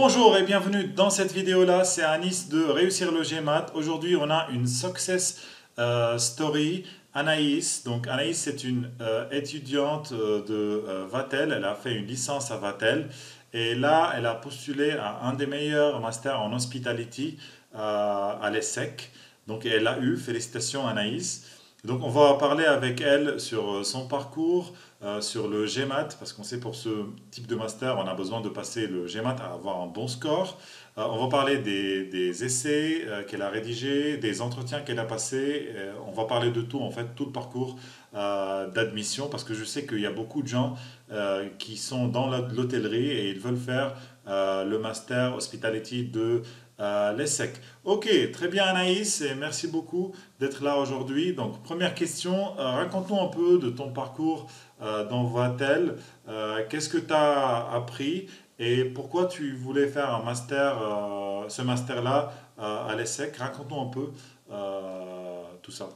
Bonjour et bienvenue dans cette vidéo-là, c'est Anis de Réussir le GMAT. Aujourd'hui, on a une success story. Anaïs, donc Anaïs c'est une étudiante de Vatel, elle a fait une licence à Vatel et là elle a postulé à un des meilleurs masters en hospitality à l'ESSEC. Donc elle a eu, félicitations Anaïs. Donc on va parler avec elle sur son parcours, sur le GMAT, parce qu'on sait pour ce type de master, on a besoin de passer le GMAT à avoir un bon score. On va parler des essais qu'elle a rédigés, des entretiens qu'elle a passés. On va parler de tout, en fait, tout le parcours d'admission, parce que je sais qu'il y a beaucoup de gens qui sont dans l'hôtellerie et ils veulent faire le master Hospitality de l'ESSEC. Ok, très bien Anaïs, et merci beaucoup d'être là aujourd'hui. Donc, première question, raconte-nous un peu de ton parcours dans Vatel. Qu'est-ce que tu as appris et pourquoi tu voulais faire un master, ce master-là à l'ESSEC? Raconte-nous un peu tout ça.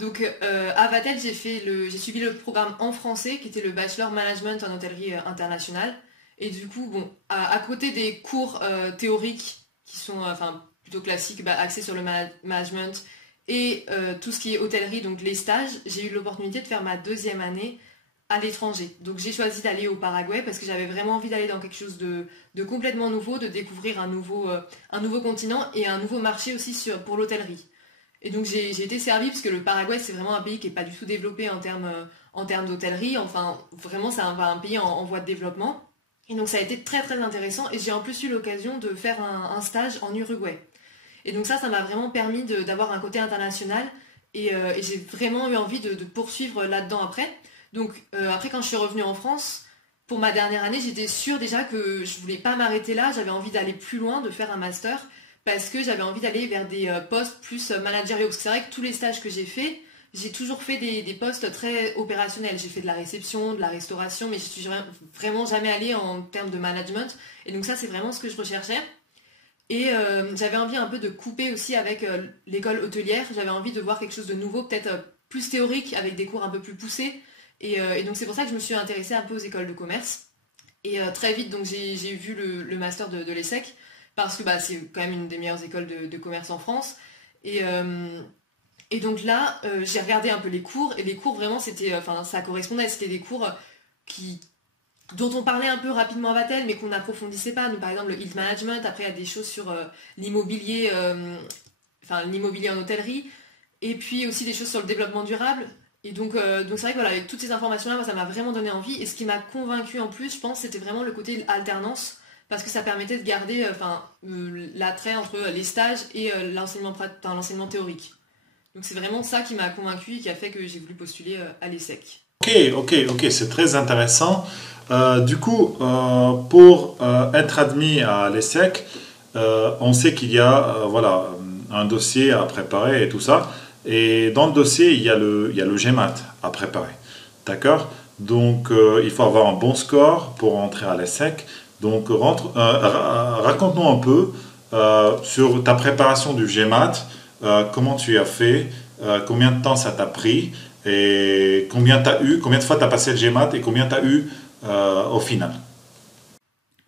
À Vatel, j'ai suivi le programme en français qui était le Bachelor Management en hôtellerie internationale. Et du coup, bon, à côté des cours théoriques qui sont plutôt classiques, axés sur le management et tout ce qui est hôtellerie, donc les stages, j'ai eu l'opportunité de faire ma deuxième année à l'étranger. Donc j'ai choisi d'aller au Paraguay parce que j'avais vraiment envie d'aller dans quelque chose de complètement nouveau, de découvrir un nouveau continent et un nouveau marché aussi pour l'hôtellerie. Et donc j'ai été servie parce que le Paraguay c'est vraiment un pays qui n'est pas du tout développé en termes d'hôtellerie, enfin vraiment c'est un pays en voie de développement. Et donc ça a été très très intéressant et j'ai en plus eu l'occasion de faire un stage en Uruguay. Et donc ça m'a vraiment permis d'avoir un côté international et j'ai vraiment eu envie de poursuivre là-dedans après. Après quand je suis revenue en France, pour ma dernière année j'étais sûre déjà que je voulais pas m'arrêter là, j'avais envie d'aller plus loin, de faire un master parce que j'avais envie d'aller vers des postes plus managériaux. Parce que c'est vrai que tous les stages que j'ai toujours fait des postes très opérationnels. J'ai fait de la réception, de la restauration, mais je suis vraiment jamais allée en termes de management. Et donc ça, c'est vraiment ce que je recherchais. Et j'avais envie un peu de couper aussi avec l'école hôtelière. J'avais envie de voir quelque chose de nouveau, peut-être plus théorique, avec des cours un peu plus poussés. Et donc c'est pour ça que je me suis intéressée un peu aux écoles de commerce. Et très vite, donc j'ai vu le master de l'ESSEC parce que c'est quand même une des meilleures écoles de commerce en France. Et, euh, et donc là, j'ai regardé un peu les cours et les cours vraiment ça correspondait, c'était des cours qui dont on parlait un peu rapidement à Vatel, mais qu'on n'approfondissait pas. Nous, par exemple, le health management. Après, il y a des choses sur l'immobilier, l'immobilier en hôtellerie, et puis aussi des choses sur le développement durable. Et donc c'est vrai que voilà, avec toutes ces informations-là, moi, ça m'a vraiment donné envie. Et ce qui m'a convaincu en plus, je pense, c'était vraiment le côté alternance, parce que ça permettait de garder l'attrait entre les stages et l'enseignement théorique. Donc c'est vraiment ça qui m'a convaincu et qui a fait que j'ai voulu postuler à l'ESSEC. Ok, ok, c'est très intéressant. Du coup, pour être admis à l'ESSEC, on sait qu'il y a voilà, un dossier à préparer et tout ça. Et dans le dossier, il y a le GMAT à préparer. D'accord? Donc, il faut avoir un bon score pour entrer à l'ESSEC. Donc, raconte-nous un peu sur ta préparation du GMAT, comment tu as fait, combien de temps ça t'a pris et combien de fois tu as passé le GMAT et combien tu as eu au final.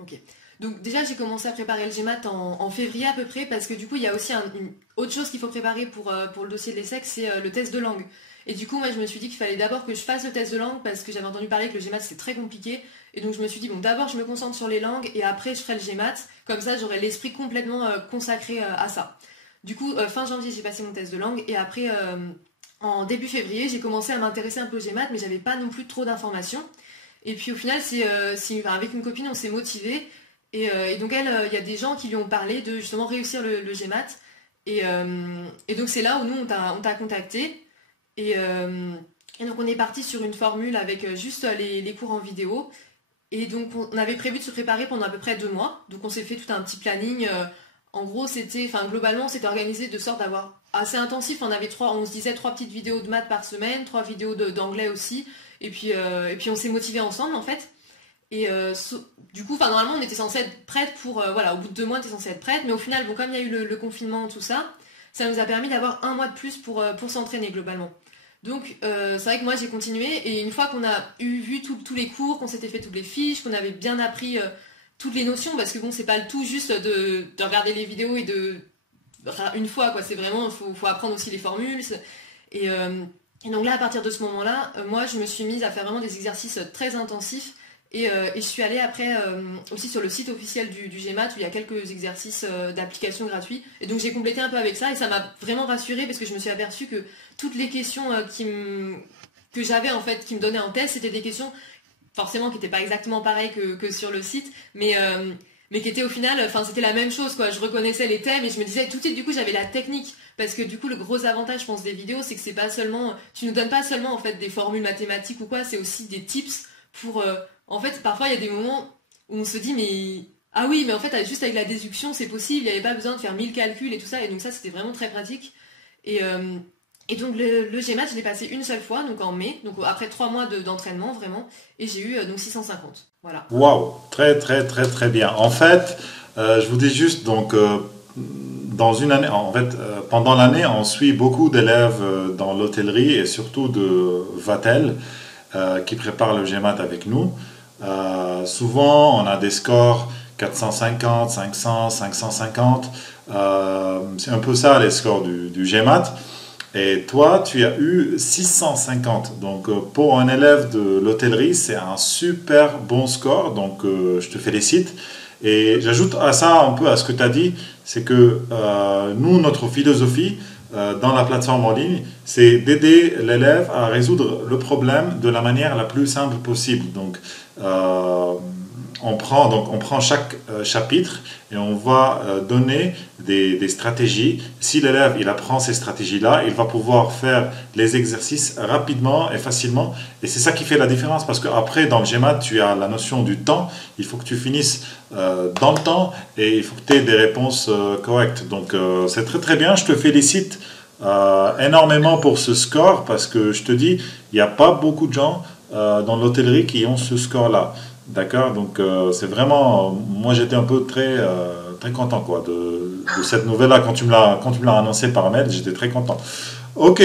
Ok. Donc déjà j'ai commencé à préparer le GMAT en février à peu près parce que du coup il y a aussi une autre chose qu'il faut préparer pour le dossier de l'ESSEC, c'est le test de langue. Et du coup moi je me suis dit qu'il fallait d'abord que je fasse le test de langue parce que j'avais entendu parler que le GMAT c'était très compliqué. Et donc je me suis dit bon d'abord je me concentre sur les langues et après je ferai le GMAT. Comme ça j'aurai l'esprit complètement consacré à ça. Du coup fin janvier j'ai passé mon test de langue et après en début février j'ai commencé à m'intéresser un peu au GMAT mais j'avais pas non plus trop d'informations. Et puis au final, avec une copine, on s'est motivé. Et donc elle, il y a des gens qui lui ont parlé de justement réussir le GMAT. Et donc c'est là où nous, on t'a contacté. Et, euh, et donc on est parti sur une formule avec juste les cours en vidéo. Et donc on avait prévu de se préparer pendant à peu près 2 mois. Donc on s'est fait tout un petit planning. En gros, globalement, c'était organisé de sorte d'avoir assez intensif. On se disait 3 petites vidéos de maths par semaine, 3 vidéos d'anglais aussi. Et puis on s'est motivés ensemble en fait. Du coup, normalement, on était censé être prête voilà, au bout de 2 mois, on était censé être prête. Mais au final, bon, comme il y a eu le confinement, tout ça, ça nous a permis d'avoir un mois de plus pour s'entraîner globalement. Donc, c'est vrai que moi, j'ai continué. Et une fois qu'on a vu tous les cours, qu'on s'était fait toutes les fiches, qu'on avait bien appris toutes les notions, parce que bon, c'est pas le tout juste de regarder les vidéos et une fois, quoi. C'est vraiment, faut apprendre aussi les formules. Et, euh, et donc là, à partir de ce moment-là, moi, je me suis mise à faire vraiment des exercices très intensifs. Et je suis allée après aussi sur le site officiel du GMAT où il y a quelques exercices d'application gratuits. Et donc j'ai complété un peu avec ça et ça m'a vraiment rassurée parce que je me suis aperçue que toutes les questions que j'avais en fait, qui me donnaient en test, c'était des questions forcément qui n'étaient pas exactement pareilles que sur le site, mais qui étaient au final, enfin c'était la même chose quoi. Je reconnaissais les thèmes et je me disais tout de suite du coup j'avais la technique. Parce que du coup le gros avantage je pense des vidéos c'est que c'est pas seulement, tu nous donnes pas seulement en fait des formules mathématiques ou quoi, c'est aussi des tips pour en fait, parfois, il y a des moments où on se dit, mais... Ah oui, mais en fait, juste avec la déduction, c'est possible, il n'y avait pas besoin de faire 1000 calculs et tout ça, et donc ça, c'était vraiment très pratique. Et, euh, et donc, le GMAT, je l'ai passé une seule fois, donc en mai, donc après 3 mois d'entraînement, vraiment, et j'ai eu donc 650. Voilà. Waouh, très très très très bien. En fait, je vous dis juste, donc, dans une année, en fait, pendant l'année, on suit beaucoup d'élèves dans l'hôtellerie et surtout de Vatel qui préparent le GMAT avec nous. Souvent, on a des scores 450, 500, 550. C'est un peu ça les scores du GMAT. Et toi, tu as eu 650. Donc, pour un élève de l'hôtellerie, c'est un super bon score. Donc, je te félicite. Et j'ajoute à ça un peu à ce que tu as dit, c'est que nous, notre philosophie dans la plateforme en ligne, c'est d'aider l'élève à résoudre le problème de la manière la plus simple possible. Donc, on prend chaque chapitre et on va donner des stratégies. Si l'élève il apprend ces stratégies-là, il va pouvoir faire les exercices rapidement et facilement. Et c'est ça qui fait la différence parce qu'après, dans le GMAT, tu as la notion du temps. Il faut que tu finisses dans le temps et il faut que tu aies des réponses correctes. Donc, c'est très très bien. Je te félicite énormément pour ce score parce que je te dis, il n'y a pas beaucoup de gens dans l'hôtellerie qui ont ce score-là. D'accord, donc c'est vraiment, moi j'étais un peu très content quoi de cette nouvelle-là quand tu me l'as annoncé par mail, j'étais très content. Ok,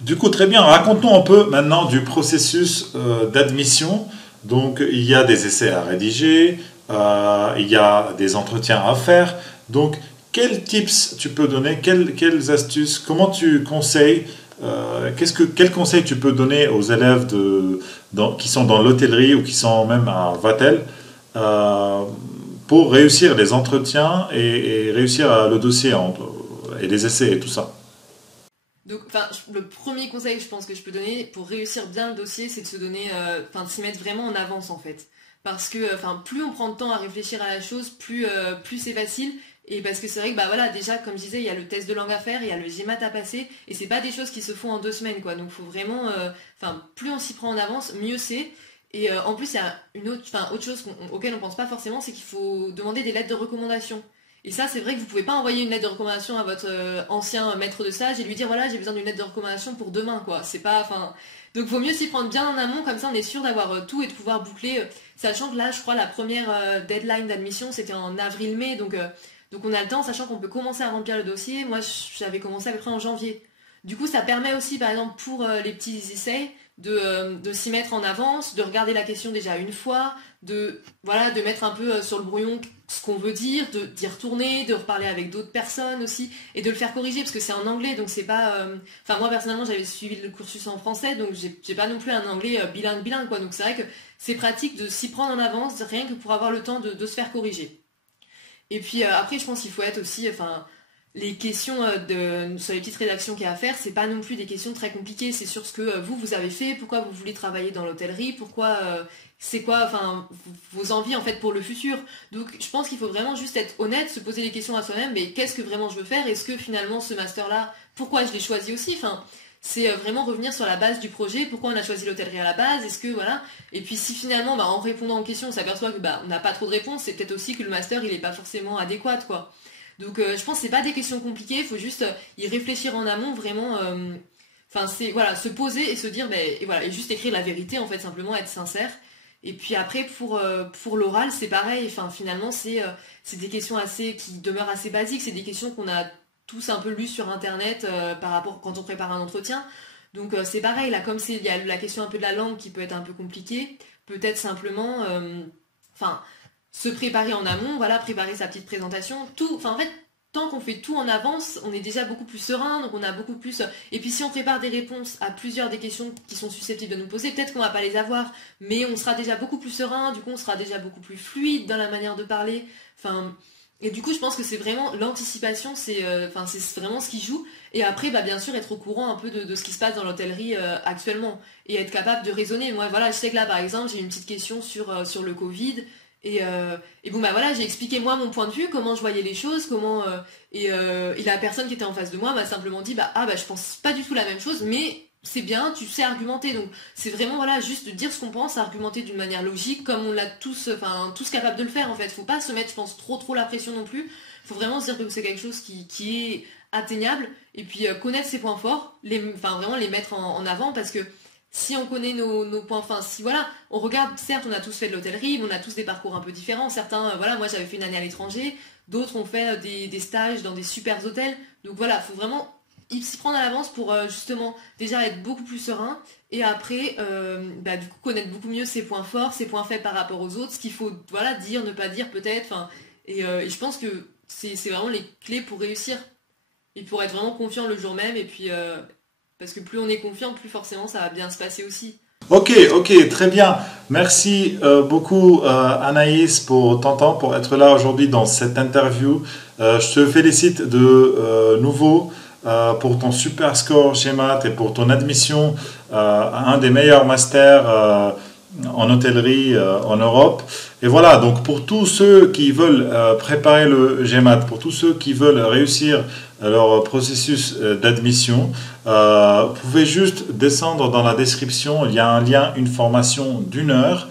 du coup très bien, raconte-nous un peu maintenant du processus d'admission. Donc il y a des essais à rédiger, il y a des entretiens à faire. Donc quels tips tu peux donner, quelles astuces, comment tu conseilles quel conseil tu peux donner aux élèves qui sont dans l'hôtellerie ou qui sont même à Vatel euh, pour réussir les entretiens et réussir le dossier et les essais et tout ça? Donc, enfin, le premier conseil que je pense que je peux donner pour réussir bien le dossier, c'est de se donner, enfin, de s'y mettre vraiment en avance en fait. Parce que, enfin, plus on prend de temps à réfléchir à la chose, plus c'est facile. Et parce que c'est vrai que, bah voilà, déjà, comme je disais, il y a le test de langue à faire, il y a le GMAT à passer, et c'est pas des choses qui se font en 2 semaines, quoi. Donc, faut vraiment, enfin, plus on s'y prend en avance, mieux c'est. Et en plus, il y a autre chose auquel on pense pas forcément, c'est qu'il faut demander des lettres de recommandation. Et ça, c'est vrai que vous pouvez pas envoyer une lettre de recommandation à votre ancien maître de stage et lui dire voilà, j'ai besoin d'une lettre de recommandation pour demain, quoi. C'est pas, enfin, donc vaut mieux s'y prendre bien en amont, comme ça on est sûr d'avoir tout et de pouvoir boucler. Sachant que là, je crois la première deadline d'admission c'était en avril-mai, donc on a le temps, sachant qu'on peut commencer à remplir le dossier. Moi, j'avais commencé à peu près en janvier. Du coup, ça permet aussi, par exemple, pour les petits essais, de s'y mettre en avance, de regarder la question déjà une fois, voilà, de mettre un peu sur le brouillon ce qu'on veut dire, d'y retourner, de reparler avec d'autres personnes aussi, et de le faire corriger, parce que c'est en anglais, donc c'est pas... Enfin, moi, personnellement, j'avais suivi le cursus en français, donc j'ai pas non plus un anglais bilingue, quoi. Donc c'est vrai que c'est pratique de s'y prendre en avance, rien que pour avoir le temps de se faire corriger. Et puis après, je pense qu'il faut être aussi, enfin, les questions sur les petites rédactions qu'il y a à faire, c'est pas non plus des questions très compliquées. C'est sur ce que vous avez fait, pourquoi vous voulez travailler dans l'hôtellerie, pourquoi, c'est quoi, enfin, vos envies en fait pour le futur. Donc, je pense qu'il faut vraiment juste être honnête, se poser des questions à soi-même. Mais qu'est-ce que vraiment je veux faire? Est-ce que finalement ce master-là, pourquoi je l'ai choisi aussi? Enfin, c'est vraiment revenir sur la base du projet, pourquoi on a choisi l'hôtellerie à la base, est-ce que voilà. Et puis si finalement, bah, en répondant aux questions, on s'aperçoit que bah, on n'a pas trop de réponses, c'est peut-être aussi que le master il est pas forcément adéquat, quoi. Donc je pense que c'est pas des questions compliquées, il faut juste y réfléchir en amont, vraiment. Enfin c'est voilà, se poser et se dire, ben et voilà, et juste écrire la vérité en fait, simplement être sincère. Et puis après pour l'oral c'est pareil. Enfin finalement c'est des questions assez qui demeurent assez basiques, c'est des questions qu'on a tous un peu lues sur internet par rapport quand on prépare un entretien. Donc c'est pareil là, comme il y a la question un peu de la langue qui peut être un peu compliquée, peut-être simplement enfin, se préparer en amont, voilà, préparer sa petite présentation, tout, enfin en fait, tant qu'on fait tout en avance, on est déjà beaucoup plus serein, donc on a beaucoup plus... Et puis si on prépare des réponses à plusieurs des questions qui sont susceptibles de nous poser, peut-être qu'on va pas les avoir, mais on sera déjà beaucoup plus serein, du coup on sera déjà beaucoup plus fluide dans la manière de parler, enfin... Et du coup, je pense que c'est vraiment l'anticipation, c'est vraiment ce qui joue. Et après, bah, bien sûr, être au courant un peu de ce qui se passe dans l'hôtellerie actuellement et être capable de raisonner. Moi, voilà, je sais que là, par exemple, j'ai une petite question sur le Covid. Et bon, bah voilà, j'ai expliqué moi mon point de vue, comment je voyais les choses, et la personne qui était en face de moi m'a simplement dit, je pense pas du tout la même chose, mais c'est bien, tu sais argumenter. Donc c'est vraiment voilà juste de dire ce qu'on pense, argumenter d'une manière logique, comme on l'a tous capables de le faire en fait. Faut pas se mettre, je pense, trop la pression non plus. Faut vraiment se dire que c'est quelque chose qui est atteignable, et puis connaître ses points forts, vraiment les mettre en avant, parce que si on connaît nos points, si voilà, on regarde, certes on a tous fait de l'hôtellerie, mais on a tous des parcours un peu différents. Certains, voilà, moi j'avais fait une année à l'étranger, d'autres ont fait des stages dans des super hôtels. Donc voilà, faut vraiment s'y prendre à l'avance pour justement déjà être beaucoup plus serein, et après du coup connaître beaucoup mieux ses points forts, ses points faibles par rapport aux autres, ce qu'il faut voilà dire, ne pas dire peut-être, et je pense que c'est vraiment les clés pour réussir et pour être vraiment confiant le jour même, et puis parce que plus on est confiant, plus forcément ça va bien se passer aussi. Ok, très bien. Merci beaucoup Anaïs pour ton temps, pour être là aujourd'hui dans cette interview. Je te félicite de nouveau pour ton super score GMAT et pour ton admission à un des meilleurs masters en hôtellerie en Europe. Et voilà, donc pour tous ceux qui veulent préparer le GMAT, pour tous ceux qui veulent réussir leur processus d'admission, vous pouvez juste descendre dans la description, il y a un lien, une formation d'1 heure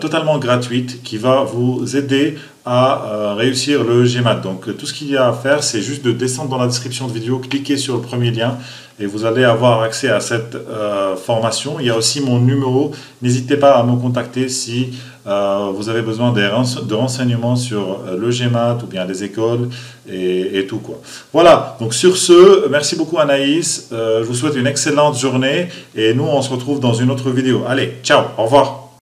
totalement gratuite qui va vous aider à réussir le GMAT. Donc tout ce qu'il y a à faire, c'est juste de descendre dans la description de vidéo, cliquer sur le premier lien et vous allez avoir accès à cette formation. Il y a aussi mon numéro, n'hésitez pas à me contacter si vous avez besoin de renseignements sur le GMAT ou bien les écoles et tout quoi. Voilà, donc sur ce, merci beaucoup Anaïs, je vous souhaite une excellente journée et nous on se retrouve dans une autre vidéo. Allez, ciao, au revoir.